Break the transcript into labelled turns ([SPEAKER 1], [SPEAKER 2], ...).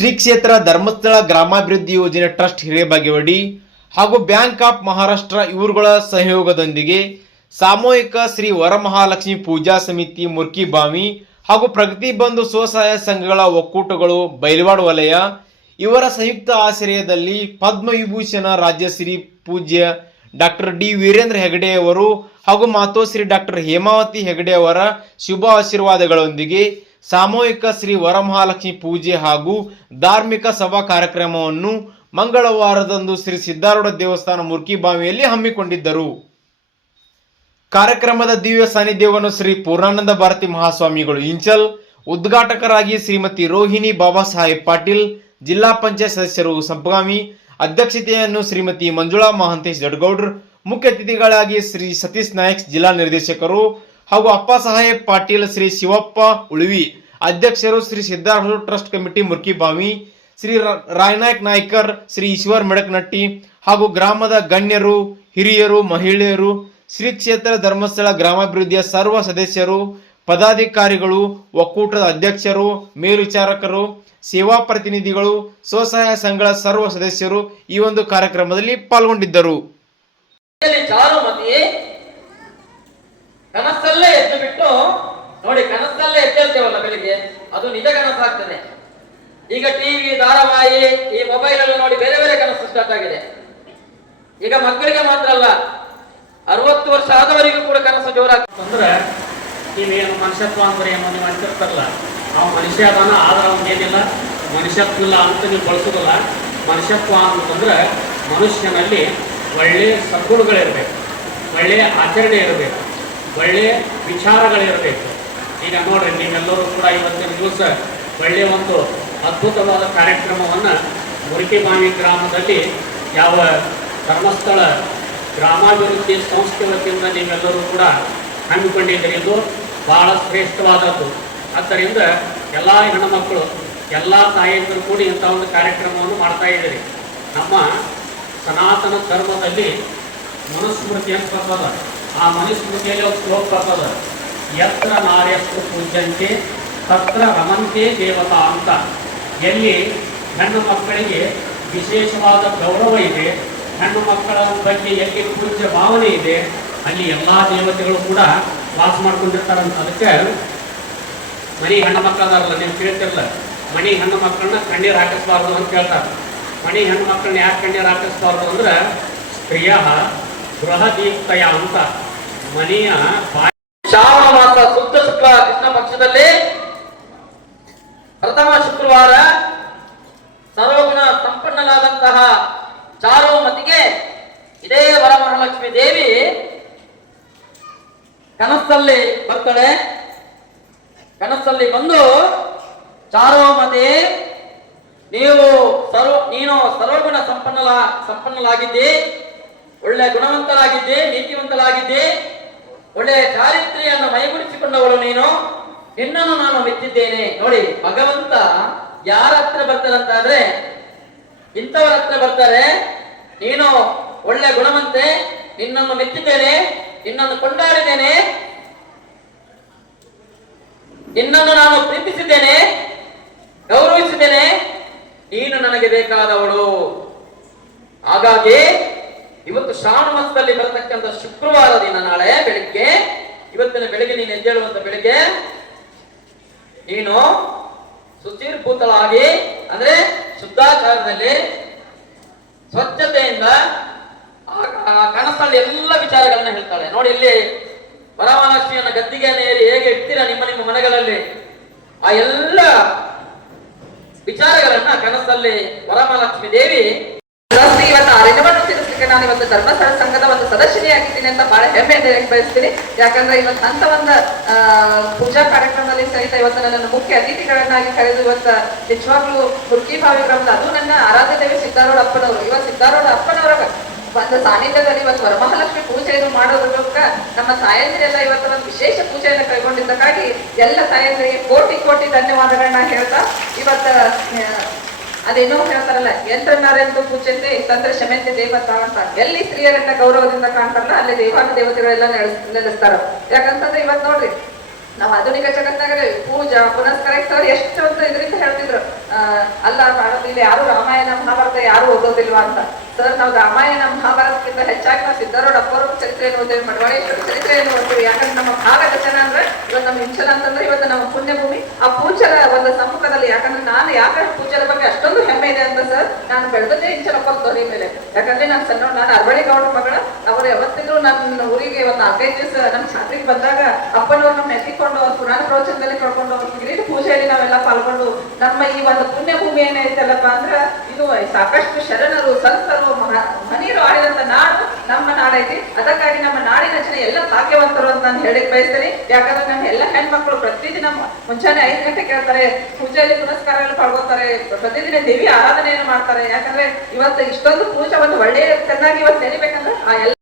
[SPEAKER 1] ಶ್ರೀ ಕ್ಷೇತ್ರ ಧರ್ಮಸ್ಥಳ ಗ್ರಾಮಾಭಿವೃದ್ಧಿ ಯೋಜನೆ ಟ್ರಸ್ಟ್ ಹಿರೇಬಾಗೇವಾಡಿ ಹಾಗೂ ಬ್ಯಾಂಕ್ ಆಫ್ ಮಹಾರಾಷ್ಟ್ರ ಇವರುಗಳ ಸಹಯೋಗದೊಂದಿಗೆ ಸಾಮೂಹಿಕ ಶ್ರೀ ವರಮಹಾಲಕ್ಷ್ಮಿ ಪೂಜಾ ಸಮಿತಿ ಮುರ್ಕಿಬಾವಿ ಹಾಗೂ ಪ್ರಗತಿ ಬಂಧು ಸ್ವಸಹಾಯ ಸಂಘಗಳ ಒಕ್ಕೂಟಗಳು ಬೈಲವಾಡ ವಲಯ, ಇವರ ಸಂಯುಕ್ತ ಆಶ್ರಯದಲ್ಲಿ ಪದ್ಮವಿಭೂಷಣ ರಾಜ್ಯಶ್ರೀ ಪೂಜ್ಯ ಡಾಕ್ಟರ್ ಡಿ ವೀರೇಂದ್ರ ಹೆಗಡೆ ಅವರು ಹಾಗೂ ಮಾತೋಶ್ರೀ ಡಾಕ್ಟರ್ ಹೇಮಾವತಿ ಹೆಗಡೆ ಅವರ ಶುಭ ಆಶೀರ್ವಾದಗಳೊಂದಿಗೆ ಸಾಮೂಹಿಕ ಶ್ರೀ ವರಮಹಾಲಕ್ಷ್ಮಿ ಪೂಜೆ ಹಾಗೂ ಧಾರ್ಮಿಕ ಸಭಾ ಕಾರ್ಯಕ್ರಮವನ್ನು ಮಂಗಳವಾರದಂದು ಶ್ರೀ ಸಿದ್ದಾರೂಢ ದೇವಸ್ಥಾನ ಮುರ್ಕಿಬಾವಿಯಲ್ಲಿ ಹಮ್ಮಿಕೊಂಡಿದ್ದರು. ಕಾರ್ಯಕ್ರಮದ ದಿವ್ಯ ಸಾನ್ನಿಧ್ಯವನ್ನು ಶ್ರೀ ಪೂರ್ಣಾನಂದ ಭಾರತಿ ಮಹಾಸ್ವಾಮಿಗಳು ಇಂಚಲ್, ಉದ್ಘಾಟಕರಾಗಿ ಶ್ರೀಮತಿ ರೋಹಿಣಿ ಬಾಬಾ ಸಾಹೇಬ್ ಪಾಟೀಲ್, ಜಿಲ್ಲಾ ಪಂಚಾಯತ್ ಸದಸ್ಯರು ಸಂಪಗಾಮಿ, ಅಧ್ಯಕ್ಷತೆಯನ್ನು ಶ್ರೀಮತಿ ಮಂಜುಳಾ ಮಹಾಂತೇಶ್ ದಡ್ಗೌಡ್ರ್, ಮುಖ್ಯ ಅತಿಥಿಗಳಾಗಿ ಶ್ರೀ ಸತೀಶ್ ನಾಯಕ್ ಜಿಲ್ಲಾ ನಿರ್ದೇಶಕರು ಹಾಗೂ ಅಪ್ಪ ಸಾಹೇಬ್ ಪಾಟೀಲ್ ಶ್ರೀ ಶಿವಪ್ಪ ಉಳಿವಿ, ಅಧ್ಯಕ್ಷರು ಶ್ರೀ ಸಿದ್ದಾರ್ಥ ಟ್ರಸ್ಟ್ ಕಮಿಟಿ ಮುರ್ಕಿಬಾವಿ, ಶ್ರೀ ರಾಯನಾಯ್ಕ ನಾಯ್ಕರ್, ಶ್ರೀ ಈಶ್ವರ್ ಮೆಡಕ್ನಟ್ಟಿ ಹಾಗೂ ಗ್ರಾಮದ ಗಣ್ಯರು, ಹಿರಿಯರು, ಮಹಿಳೆಯರು, ಶ್ರೀ ಕ್ಷೇತ್ರ ಧರ್ಮಸ್ಥಳ ಗ್ರಾಮಾಭಿವೃದ್ಧಿಯ ಸರ್ವ ಸದಸ್ಯರು, ಪದಾಧಿಕಾರಿಗಳು, ಒಕ್ಕೂಟದ ಅಧ್ಯಕ್ಷರು, ಮೇಲ್ವಿಚಾರಕರು, ಸೇವಾ ಪ್ರತಿನಿಧಿಗಳು, ಸ್ವಸಹಾಯ ಸಂಘಗಳ ಸರ್ವ ಸದಸ್ಯರು ಈ ಒಂದು ಕಾರ್ಯಕ್ರಮದಲ್ಲಿ ಪಾಲ್ಗೊಂಡಿದ್ದರು.
[SPEAKER 2] ನೋಡಿ, ಕನಸಲ್ಲೇ ಎದ್ದೇಳ್ತೇವಲ್ಲ ಬೆಳಿಗ್ಗೆ? ಅದು ನಿಜ ಕನಸಾಗ್ತದೆ. ಈಗ ಟಿವಿ ಧಾರಾವಾಹಿ, ಈ ಮೊಬೈಲ್ ಅಲ್ಲಿ ನೋಡಿ ಬೇರೆ ಬೇರೆ ಕನಸು ಸ್ಟಾರ್ಟ್ ಆಗಿದೆ. ಈಗ ಮಕ್ಕಳಿಗೆ ಮಾತ್ರ ಅಲ್ಲ ಅರವತ್ತು ವರ್ಷ ಆದವರಿಗೂ ಕೂಡ ಕನಸು ಜೋರಾಗ್ತದೆ.
[SPEAKER 3] ಅಂದ್ರೆ ನೀವೇನು ಮನುಷ್ಯತ್ವ ಅಂದ್ರೆ ಏನೋ ನೀವು ಅಂತಿರ್ತಾರಲ್ಲ ಅವ ಮನುಷ್ಯ ಅದಾನ, ಆದ್ರೆ ಅವನಿಗೇನಿಲ್ಲ? ಮನುಷ್ಯತ್ವ ಇಲ್ಲ ಅಂತ ನೀವು ಬಳಸೋದಲ್ಲ. ಮನುಷ್ಯತ್ವ ಅಂತಂದ್ರೆ ಮನುಷ್ಯನಲ್ಲಿ ಒಳ್ಳೆಯ ಸದ್ಗುಣಗಳಿರಬೇಕು ಒಳ್ಳೆಯ ಆಚರಣೆ ಇರಬೇಕು. ಒಳ್ಳೆಯ ವಿಚಾರಗಳಿರಬೇಕು. ಈಗ ನೋಡ್ರಿ ನೀವೆಲ್ಲರೂ ಕೂಡ ಇವತ್ತಿನ ದಿವಸ ಒಳ್ಳೆಯ ಒಂದು ಅದ್ಭುತವಾದ ಕಾರ್ಯಕ್ರಮವನ್ನು ಮುರಿಕೆಬಾವಿ ಗ್ರಾಮದಲ್ಲಿ ಯಾವ ಧರ್ಮಸ್ಥಳ ಗ್ರಾಮಾಭಿವೃದ್ಧಿ ಸಂಸ್ಥೆ ವತಿಯಿಂದ ನೀವೆಲ್ಲರೂ ಕೂಡ ಹಮ್ಮಿಕೊಂಡಿದ್ದೀರಿ. ಇದು ಬಹಳ ಶ್ರೇಷ್ಠವಾದದ್ದು. ಆದ್ದರಿಂದ ಎಲ್ಲ ಹೆಣ್ಣುಮಕ್ಕಳು ಎಲ್ಲ ತಾಯಂದಿರು ಕೂಡಿ ಇಂಥ ಒಂದು ಕಾರ್ಯಕ್ರಮವನ್ನು ಮಾಡ್ತಾ ಇದ್ದೀರಿ. ನಮ್ಮ ಸನಾತನ ಧರ್ಮದಲ್ಲಿ ಮನುಸ್ಮೃತಿ ಅಂತ ಬರ್ತದ ಆ ಮನುಸ್ಮೃತಿಯಲ್ಲಿ ಶ್ಲೋಕ ಬರ್ತದ. ಯತ್ರ ನಾರ್ಯಸ್ತು ಪೂಜ್ಯಂತೆ, ತತ್ರ ರಮಂತೆ ದೇವತಾ ಅಂತ. ಎಲ್ಲಿ ಹೆಣ್ಣು ಮಕ್ಕಳಿಗೆ ವಿಶೇಷವಾದ ಗೌರವ ಇದೆ, ಹೆಣ್ಣು ಮಕ್ಕಳ ಬಗ್ಗೆ ಎಲ್ಲಿ ಪೂಜ್ಯ ಭಾವನೆ ಇದೆ, ಅಲ್ಲಿ ಎಲ್ಲಾ ದೇವತೆಗಳು ಕೂಡ ವಾಸ ಮಾಡ್ಕೊಂಡಿರ್ತಾರಂತ. ಅದಕ್ಕೆ ಮನಿ ಹೆಣ್ಣು ಮಕ್ಕಳದಾರಲ್ಲ, ನೀವು ಕೇಳ್ತಿರಲ್ಲ. ಮನಿ ಹೆಣ್ಣು ಮಕ್ಕಳನ್ನ ಕಣ್ಣೀರು ಹಾಕಿಸ್ಬಾರ್ದು ಅಂತ ಕೇಳ್ತಾರೆ. ಮನಿ ಹೆಣ್ಣು ಮಕ್ಕಳನ್ನ ಯಾಕೆ ಕಣ್ಣೀರು ಹಾಕಿಸ್ಬಾರ್ದು ಅಂದ್ರೆ ಸ್ತ್ರೀಯ ಗೃಹ ದೀಪ್ತಯ ಅಂತ ಮನೆಯ
[SPEAKER 2] ಶ್ರಾವಣ ಮಾಸ ಶುದ್ಧ ಶುಕ್ಲ ಕೃಷ್ಣ ಪಕ್ಷದಲ್ಲಿ ಪ್ರಥಮ ಶುಕ್ರವಾರ ಸರ್ವಗುಣ ಸಂಪನ್ನಲಾದಂತಹ ಚಾರುಮತಿಗೆ ಇದೇ ವರಮಹಾಲಕ್ಷ್ಮಿ ದೇವಿ ಕನಸಲ್ಲಿ ಬರ್ತಾಳೆ. ಕನಸಲ್ಲಿ ಬಂದು ಚಾರುಮತಿ, ನೀವು ಸರ್ವ ನೀನು ಸರ್ವಗುಣ ಸಂಪನ್ನಲ ಸಂಪನ್ನಲಾಗಿದ್ದಿ ಒಳ್ಳೆ ಗುಣವಂತನಾಗಿದ್ದೆ, ನೀತಿವಂತನಾಗಿದ್ದೆ. ಒಳ್ಳೆ ಚಾರಿತ್ರೆಯನ್ನು ಮೈಗೂಡಿಸಿಕೊಂಡವಳು ನೀನು. ನಿನ್ನನ್ನು ನಾನು ಮೆಚ್ಚಿದ್ದೇನೆ. ನೋಡಿ, ಭಗವಂತ ಯಾರ ಹತ್ರ ಬರ್ತಾರಂತಾದ್ರೆ, ಇಂಥವರ ಹತ್ರ ಬರ್ತಾರೆ. ನೀನು ಒಳ್ಳೆ ಗುಣವಂತೆ, ನಿನ್ನನ್ನು ಮೆಚ್ಚಿದ್ದೇನೆ, ನಿನ್ನನ್ನು ಕೊಂಡಾಡಿದ್ದೇನೆ. ನಿನ್ನನ್ನು ನಾನು ಪ್ರೀತಿಸಿದ್ದೇನೆ, ಗೌರವಿಸಿದ್ದೇನೆ. ನೀನು ನನಗೆ ಬೇಕಾದವಳು. ಹಾಗಾಗಿ ಇವತ್ತು ಶ್ರಾವಣ ಮಾಸದಲ್ಲಿ ಬರತಕ್ಕಂಥ ಶುಕ್ರವಾರ ದಿನ ನಾಳೆ ಬೆಳಿಗ್ಗೆ, ಇವತ್ತಿನ ಬೆಳಿಗ್ಗೆ ನೀನು ಎದ್ದೇಳುವಂತ ಬೆಳಿಗ್ಗೆ, ನೀನು ಸುಚೀರ್ಭೂತಳಾಗಿ ಅಂದ್ರೆ ಶುದ್ಧಾಚಾರದಲ್ಲಿ ಸ್ವಚ್ಛತೆಯಿಂದ ಆ- ಕನಸಲ್ಲಿ ಎಲ್ಲ ವಿಚಾರಗಳನ್ನ ಹೇಳ್ತಾಳೆ. ನೋಡಿ ಇಲ್ಲಿ ವರಮಹಾಲಕ್ಷ್ಮಿಯನ್ನ ಗದ್ದಿಗೆಯನ್ನು ಏರಿ ಹೇಗೆ ಇಡ್ತೀರಾ ನಿಮ್ಮ ನಿಮ್ಮ ಮನೆಗಳಲ್ಲಿ? ಆ ಎಲ್ಲ ವಿಚಾರಗಳನ್ನ ಕನಸಲ್ಲಿ ವರಮಹಾಲಕ್ಷ್ಮಿ ದೇವಿ
[SPEAKER 4] ಇವತ್ತು ತಿಳಿಸ್ಲಿಕ್ಕೆ ನಾನು ಇವತ್ತು ಧರ್ಮಸ್ಥಳ ಸಂಘದ ಒಂದು ಸದಸ್ಯನಿಯಾಗಿದ್ದೀನಿ ಅಂತ ಬಹಳ ಹೆಮ್ಮೆ ಬಯಸ್ತೀನಿ. ಯಾಕಂದ್ರೆ ಇವತ್ತು ಅಂತ ಒಂದು ಪೂಜಾ ಕಾರ್ಯಕ್ರಮದಲ್ಲಿ ಸಹಿತ ಇವತ್ತು ನನ್ನನ್ನು ಮುಖ್ಯ ಅತಿಥಿಗಳನ್ನಾಗಿ ಕರೆದು ಇವತ್ತು ನಿಜವಾಗ್ಲೂ ಮುರ್ಕಿಭಾವಿ ಗ್ರಾಮದ, ಅದು ನನ್ನ ಆರಾಧ್ಯ ದೇವಿ ಸಿದ್ದಾರೂಢ ಅಪ್ಪನವರು. ಇವತ್ತು ಸಿದ್ದಾರೂಢ ಅಪ್ಪನವರ ಒಂದು ಸಾನ್ನಿಧ್ಯದಲ್ಲಿ ಇವತ್ತು ವರಮಹಾಲಕ್ಷ್ಮಿ ಪೂಜೆಯನ್ನು ಮಾಡೋದಕ್ಕ ನಮ್ಮ ತಾಯಂದಿರೆಲ್ಲ ಇವತ್ತು ಒಂದು ವಿಶೇಷ ಪೂಜೆಯನ್ನು ಕೈಗೊಂಡಿದ್ದಕ್ಕಾಗಿ ಎಲ್ಲ ತಾಯಂದಿರಿಗೆ ಕೋಟಿ ಕೋಟಿ ಧನ್ಯವಾದಗಳನ್ನ ಹೇಳ್ತಾ ಇವತ್ತು ಅದೇನೋ ಹೇಳ್ತಾರಲ್ಲ ಯಂತ್ರನಾರೆಂದು ಪೂಜ್ಯತೆ ತಂತ್ರ ಶಮೆಂತೆ ದೇವತಾ ಅಂತ. ಎಲ್ಲಿ ಸ್ತ್ರೀಯರನ್ನ ಗೌರವದಿಂದ ಕಾಣ್ತಾರಲ್ಲ, ಅಲ್ಲಿ ದೇವಾನು ದೇವತೆಗಳೆಲ್ಲ ನೆಲೆಸ್- ನೆಲೆಸ್ತಾರ. ಯಾಕಂತಂದ್ರೆ ಇವತ್ ನೋಡ್ರಿ, ನಾವು ಆಧುನಿಕ ಜಗತ್ತಾಗ ಪೂಜಾ ಪುನಸ್ಕಾರ ಎಷ್ಟು ಅಂತ ಇದ್ರಿಂದ ಹೇಳ್ತಿದ್ರು. ಅಲ್ಲ ಮಾಡೋದಿಲ್ಲ ಯಾರು ರಾಮಾಯಣ, ಮಹಾಭಾರತ ಯಾರು ಓದೋದಿಲ್ವಾ ಅಂತ. ಸರ್, ನಾವು ರಾಮಾಯಣ, ಮಹಾಭಾರತಕ್ಕಿಂತ ಹೆಚ್ಚಾಗಿ ನಾವು ಸಿದ್ಧಾರೂಢ ಅಪ್ಪರು ಚರಿತ್ರೆಯನ್ನು ಓದ್ತೇವೆ, ಮಡವಾಳೇಶ್ವರ ಚರಿತ್ರೆಯನ್ನು ಓದ್ತೀವಿ. ಯಾಕಂದ್ರೆ ನಮ್ಮ ಭಾರತ ಜನ ಅಂದ್ರೆ ಇವತ್ತು ನಮ್ಮ ಇಂಚಲ ಅಂತಂದ್ರೆ ಇವತ್ತು ನಮ್ಮ ಪುಣ್ಯಭೂಮಿ. ಆ ಪೂಜರ ಒಂದು ಸಮ್ಮುಖದಲ್ಲಿ ಯಾಕಂದ್ರೆ ನಾನು ಯಾಕೆ ಪೂಜೆಯ ಬಗ್ಗೆ ಅಷ್ಟೊಂದು ಹೆಮ್ಮೆ ಇದೆ ಅಂತ ಸರ್. ನಾನು ಬೆಳೆದೇ ಇಂಚನಪ್ಪ ತೊರಿ ಮೇಲೆ. ಯಾಕಂದ್ರೆ ನಾನು ಸಣ್ಣ ನಾನು ಅರವಳಿ ಗೌಡ ಮಗಳ. ಅವರು ಯಾವತ್ತಿದ್ರು ನನ್ನ ಊರಿಗೆ ಒಂದು ನಾಲ್ಕೈದು ದಿವಸ ನಮ್ಮ ಛಾತ್ರಿಗೆ ಬಂದಾಗ ಅಪ್ಪನವ್ರು ನಮ್ಮ ಎತ್ತಿಕೊಂಡು ಅವ್ರ ಪುರಾಣ ಪ್ರವಚನದಲ್ಲಿ ಕರ್ಕೊಂಡು ಅವ್ರ ಗಿರೀಟ ಪೂಜೆಯಲ್ಲಿ ನಾವೆಲ್ಲ ಪಾಲ್ಗೊಂಡು ನಮ್ಮ ಈ ಒಂದು ಪುಣ್ಯ ಭೂಮಿ ಏನೈತಲ್ಲಪ್ಪ ಅಂದ್ರ ಇದು ಸಾಕಷ್ಟು ಶರಣರು, ಸಂತರು ಮನೀರು ಆಳಿದಂತ ನಾಡು ನಮ್ಮ ನಾಡೈತಿ. ಅದಕ್ಕಾಗಿ ನಮ್ಮ ನಾಡಿನ ಜನ ಎಲ್ಲ ಭಾಗ್ಯವಂತರು ಅಂತ ನಾನು ಹೇಳಿ ಬಯಸ್ತೇನೆ. ಯಾಕಂದ್ರೆ ನಮ್ಮ ಎಲ್ಲ ಹೆಣ್ಮಕ್ಳು ಪ್ರತಿದಿನ ಮುಂಚೆ ಮುಂಜಾನೆ ಐದು ಗಂಟೆ ಕೇಳ್ತಾರೆ, ಪೂಜೆಯಲ್ಲಿ ಪುನಸ್ಕಾರಗಳು ಪಡ್ಕೋತಾರೆ ಪ್ರತಿದಿನ ದೇವಿ ಆರಾಧನೆಯನ್ನು ಮಾಡ್ತಾರೆ. ಯಾಕಂದ್ರೆ ಇವತ್ತು ಇಷ್ಟೊಂದು ಪೂಜೆ ಒಂದು ಒಳ್ಳೆಯ ಚೆನ್ನಾಗಿ ಇವತ್ತು ನೆನಿಬೇಕಂದ್ರೆ ಆ ಎಲ್ಲ